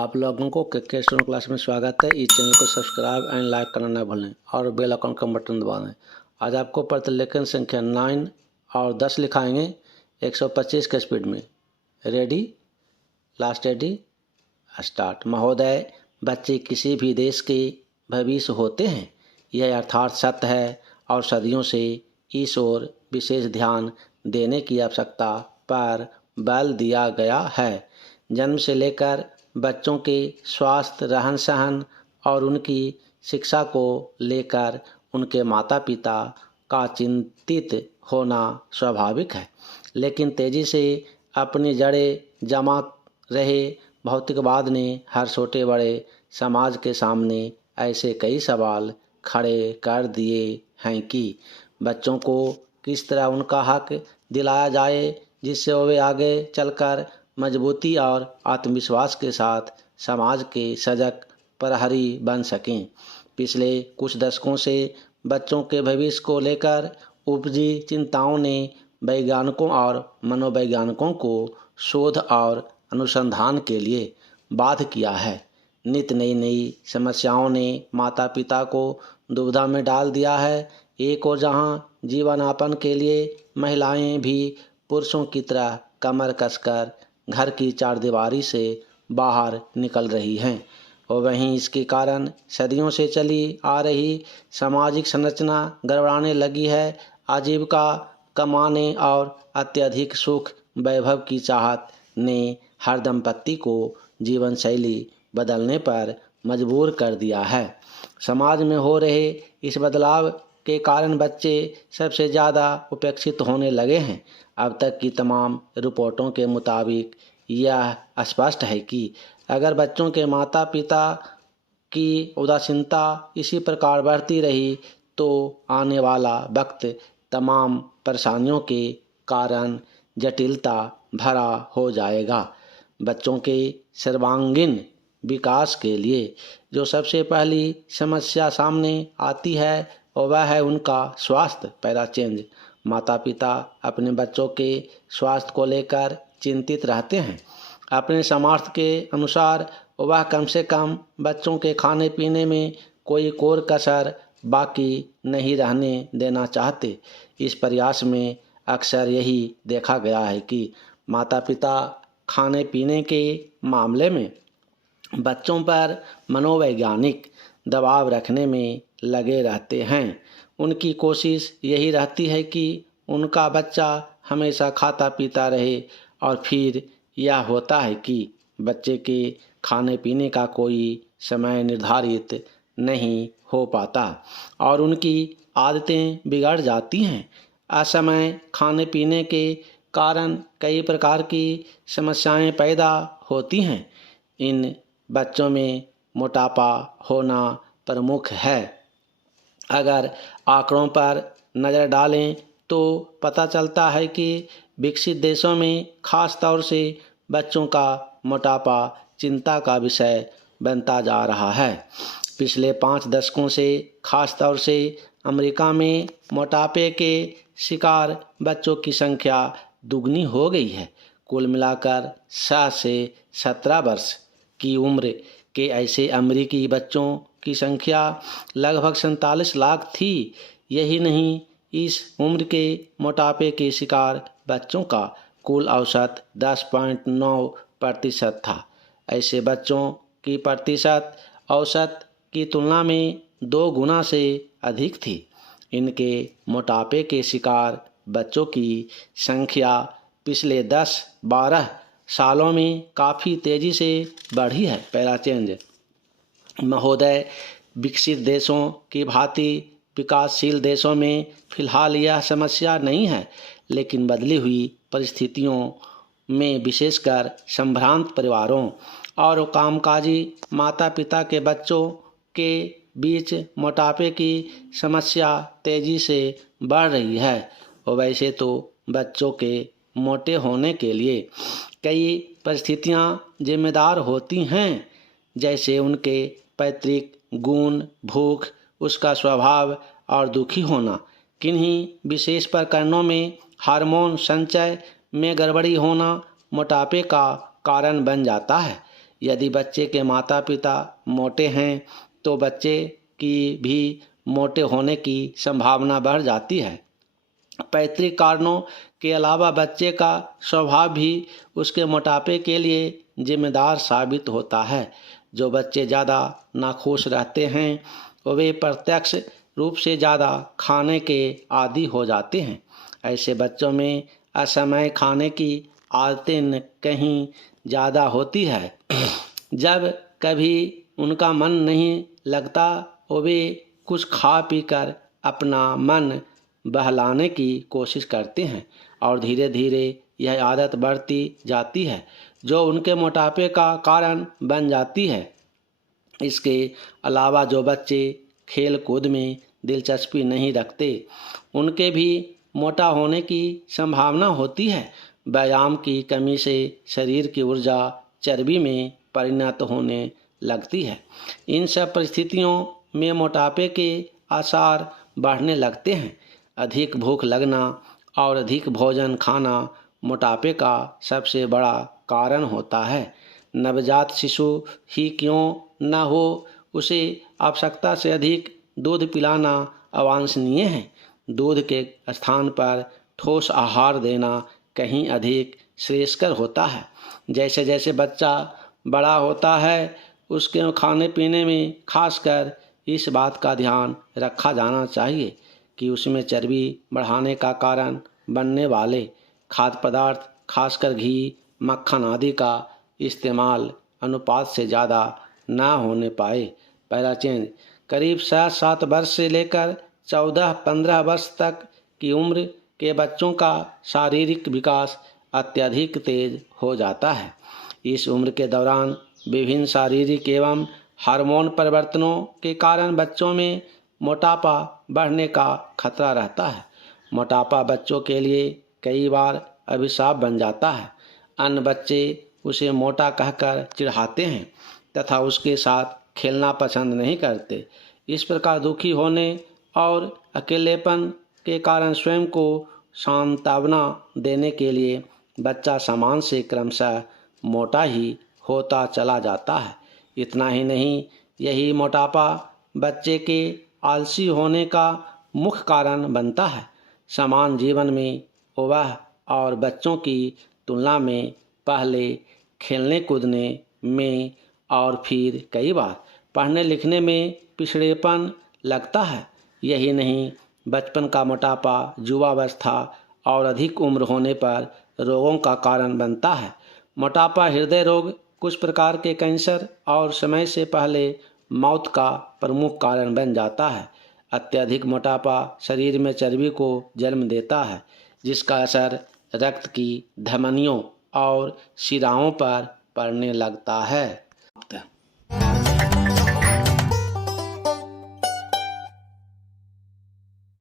आप लोगों को के स्टूडेंट क्लास में स्वागत है। इस चैनल को सब्सक्राइब एंड लाइक करना न भूलें और बेल आइकन का बटन दबा दें। आज आपको प्रतिलेखन संख्या 9 और 10 लिखाएंगे 125 के स्पीड में। Ready, last ready, start. महोदय, बच्चे किसी भी देश के भविष्य होते हैं, यह अर्थात सत्य है और सदियों से इस ओर विशेष ध्यान देने की आवश्यकता पर बल दिया गया है। जन्म से लेकर बच्चों के स्वास्थ्य, रहन सहन और उनकी शिक्षा को लेकर उनके माता पिता का चिंतित होना स्वाभाविक है, लेकिन तेजी से अपनी जड़ें जमा रहे भौतिकवाद ने हर छोटे बड़े समाज के सामने ऐसे कई सवाल खड़े कर दिए हैं कि बच्चों को किस तरह उनका हक दिलाया जाए जिससे वे आगे चलकर मजबूती और आत्मविश्वास के साथ समाज के सजग प्रहरी बन सकें। पिछले कुछ दशकों से बच्चों के भविष्य को लेकर उपजी चिंताओं ने वैज्ञानिकों और मनोवैज्ञानिकों को शोध और अनुसंधान के लिए बाध्य किया है। नित नई समस्याओं ने माता पिता को दुविधा में डाल दिया है। एक और जहां जीवन यापन के लिए महिलाएं भी पुरुषों की तरह कमर कसकर घर की चारदीवारी से बाहर निकल रही हैं, और वहीं इसके कारण सदियों से चली आ रही सामाजिक संरचना गड़बड़ाने लगी है। आजीविका कमाने और अत्यधिक सुख वैभव की चाहत ने हर दंपत्ति को जीवन शैली बदलने पर मजबूर कर दिया है। समाज में हो रहे इस बदलाव के कारण बच्चे सबसे ज़्यादा उपेक्षित होने लगे हैं। अब तक की तमाम रिपोर्टों के मुताबिक यह स्पष्ट है कि अगर बच्चों के माता पिता की उदासीनता इसी प्रकार बढ़ती रही तो आने वाला वक्त तमाम परेशानियों के कारण जटिलता भरा हो जाएगा। बच्चों के सर्वांगीण विकास के लिए जो सबसे पहली समस्या सामने आती है और वह है उनका स्वास्थ्य पैरा चेंज। माता पिता अपने बच्चों के स्वास्थ्य को लेकर चिंतित रहते हैं। अपने सामर्थ्य के अनुसार वह कम से कम बच्चों के खाने पीने में कोई कोर कसर बाकी नहीं रहने देना चाहते। इस प्रयास में अक्सर यही देखा गया है कि माता पिता खाने पीने के मामले में बच्चों पर मनोवैज्ञानिक दबाव रखने में लगे रहते हैं। उनकी कोशिश यही रहती है कि उनका बच्चा हमेशा खाता पीता रहे, और फिर यह होता है कि बच्चे के खाने पीने का कोई समय निर्धारित नहीं हो पाता और उनकी आदतें बिगड़ जाती हैं। असमय खाने पीने के कारण कई प्रकार की समस्याएं पैदा होती हैं। इन बच्चों में मोटापा होना प्रमुख है। अगर आंकड़ों पर नज़र डालें तो पता चलता है कि विकसित देशों में खास तौर से बच्चों का मोटापा चिंता का विषय बनता जा रहा है। पिछले 5 दशकों से खास तौर से अमेरिका में मोटापे के शिकार बच्चों की संख्या दुगनी हो गई है। कुल मिलाकर 6 से 17 वर्ष की उम्र के ऐसे अमेरिकी बच्चों की संख्या लगभग 47 लाख थी। यही नहीं, इस उम्र के मोटापे के शिकार बच्चों का कुल औसत 10.9% था। ऐसे बच्चों की प्रतिशत औसत की तुलना में 2 गुना से अधिक थी। इनके मोटापे के शिकार बच्चों की संख्या पिछले 10-12 सालों में काफ़ी तेज़ी से बढ़ी है। Para change. महोदय, विकसित देशों की भांति विकासशील देशों में फिलहाल यह समस्या नहीं है, लेकिन बदली हुई परिस्थितियों में विशेषकर संभ्रांत परिवारों और कामकाजी माता पिता के बच्चों के बीच मोटापे की समस्या तेज़ी से बढ़ रही है। और वैसे तो बच्चों के मोटे होने के लिए कई परिस्थितियां जिम्मेदार होती हैं, जैसे उनके पैतृक गुण, भूख, उसका स्वभाव और दुखी होना। किन्हीं विशेष प्रकरणों में हार्मोन संचय में गड़बड़ी होना मोटापे का कारण बन जाता है। यदि बच्चे के माता पिता मोटे हैं तो बच्चे की भी मोटे होने की संभावना बढ़ जाती है। पैतृक कारणों के अलावा बच्चे का स्वभाव भी उसके मोटापे के लिए जिम्मेदार साबित होता है। जो बच्चे ज़्यादा नाखुश रहते हैं वे प्रत्यक्ष रूप से ज़्यादा खाने के आदी हो जाते हैं। ऐसे बच्चों में असमय खाने की आदतें कहीं ज़्यादा होती है। जब कभी उनका मन नहीं लगता वे कुछ खा पी कर अपना मन बहलाने की कोशिश करते हैं और धीरे धीरे यह आदत बढ़ती जाती है जो उनके मोटापे का कारण बन जाती है। इसके अलावा जो बच्चे खेल कूद में दिलचस्पी नहीं रखते उनके भी मोटा होने की संभावना होती है। व्यायाम की कमी से शरीर की ऊर्जा चर्बी में परिणत होने लगती है। इन सब परिस्थितियों में मोटापे के आसार बढ़ने लगते हैं। अधिक भूख लगना और अधिक भोजन खाना मोटापे का सबसे बड़ा कारण होता है। नवजात शिशु ही क्यों न हो उसे आवश्यकता से अधिक दूध पिलाना अवांछनीय है। दूध के स्थान पर ठोस आहार देना कहीं अधिक श्रेयस्कर होता है। जैसे जैसे बच्चा बड़ा होता है उसके खाने पीने में खासकर इस बात का ध्यान रखा जाना चाहिए कि उसमें चर्बी बढ़ाने का कारण बनने वाले खाद्य पदार्थ खासकर घी, मक्खन आदि का इस्तेमाल अनुपात से ज़्यादा ना होने पाए। पहला चेंज, करीब 7 वर्ष से लेकर 14-15 वर्ष तक की उम्र के बच्चों का शारीरिक विकास अत्यधिक तेज हो जाता है। इस उम्र के दौरान विभिन्न शारीरिक एवं हार्मोन परिवर्तनों के कारण बच्चों में मोटापा बढ़ने का खतरा रहता है। मोटापा बच्चों के लिए कई बार अभिशाप बन जाता है। अन्य बच्चे उसे मोटा कहकर चिढ़ाते हैं तथा उसके साथ खेलना पसंद नहीं करते। इस प्रकार दुखी होने और अकेलेपन के कारण स्वयं को सांत्वना देने के लिए बच्चा सामान्य से क्रमशः मोटा ही होता चला जाता है। इतना ही नहीं, यही मोटापा बच्चे के आलसी होने का मुख्य कारण बनता है। समान जीवन में वह और बच्चों की तुलना में पहले खेलने कूदने में और फिर कई बार पढ़ने लिखने में पिछड़ेपन लगता है। यही नहीं, बचपन का मोटापा युवावस्था और अधिक उम्र होने पर रोगों का कारण बनता है। मोटापा हृदय रोग, कुछ प्रकार के कैंसर और समय से पहले मौत का प्रमुख कारण बन जाता है। अत्यधिक मोटापा शरीर में चर्बी को जन्म देता है जिसका असर रक्त की धमनियों और शिराओं पर पड़ने लगता है।